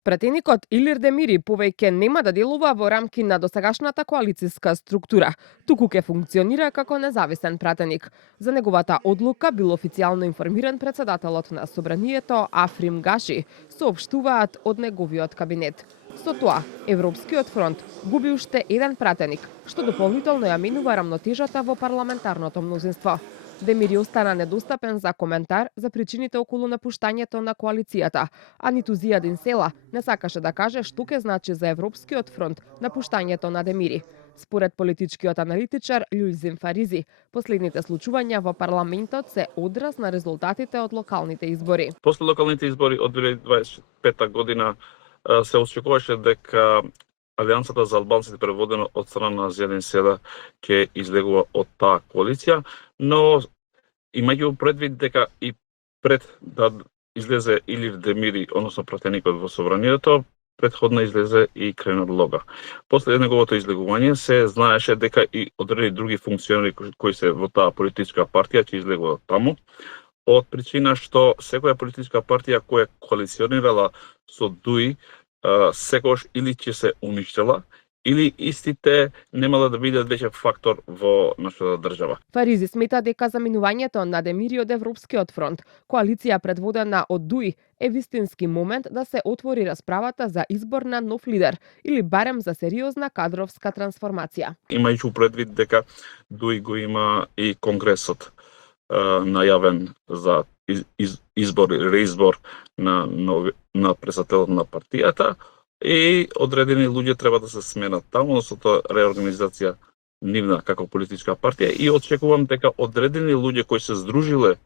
Пратеникот Илир Демири повеќе нема да делува во рамки на досегашната коалициска структура, туку ќе функционира како независен пратеник. За неговата одлука бил официјално информиран председателот на Собранието Африм Гаши, соопштуваат од неговиот кабинет. Со тоа, Европскиот фронт губи уште еден пратеник, што дополнително ја менува рамнотежата во парламентарното мнозинство. Демири остана недостапен за коментар за причините околу напуштањето на коалицијата, а ниту Зијадин Села не сакаше да каже што ќе значи за Европскиот фронт напуштањето на Демири. Според политичкиот аналитичар Љулзим Фаризи, последните случувања во парламентот се одраз на резултатите од локалните избори. После локалните избори од 2025 година се очекуваше дека Алијансата за албанците, преводено од страна на Зијадин Села, ќе излегува од таа коалиција, но имајќи предвид дека и пред да излезе Илир Демири, односно пратеникот во Собранието, претходно излезе и Кренар Лога. После неговото излегување се знаеше дека и одредени други функционери кои се во таа политичка партија ќе излегуваат таму, од причина што секоја политичка партија која коалиционирала со ДУИ секогаш или ќе се уништила, или истите немала да бидат веќе фактор во нашата држава. Фаризи смета дека заминувањето на Демири од Европскиот фронт, коалиција предводена од ДУИ, е вистински момент да се отвори расправата за избор на нов лидер или барем за сериозна кадровска трансформација. Имајќи предвид дека ДУИ го има и Конгресот најавен за избор или реизбор на председателот на партијата, и одредени луѓе треба да се сменат таму, односно тоа реорганизација нивна како политичка партија, и очекувам дека одредени луѓе кои се здружиле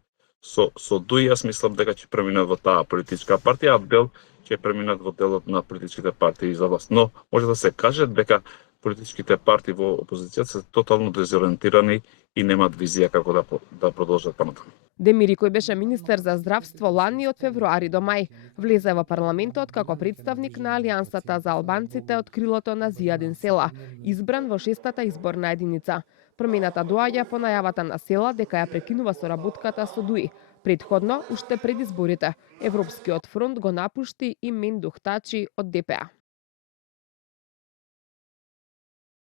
со ДУИ, јас мислам дека ќе преминат во таа политичка партија, а дел ќе преминат во делот на политичките партии за власт. Но може да се каже дека политичките партии во опозицијата се тотално дезориентирани и немаат визија како да продолжат понатаму. Демири, кој беше министер за здравство лани од февруари до мај, влезе во парламентот како представник на Алијансата за албанците од крилото на Зијадин Села, избран во 6-та изборна единица. Промената доаѓа по најавата на Села дека ја прекинува соработката со ДУИ. Предходно, уште пред изборите, Европскиот фронт го напушти и Мендух Тачи од ДПА.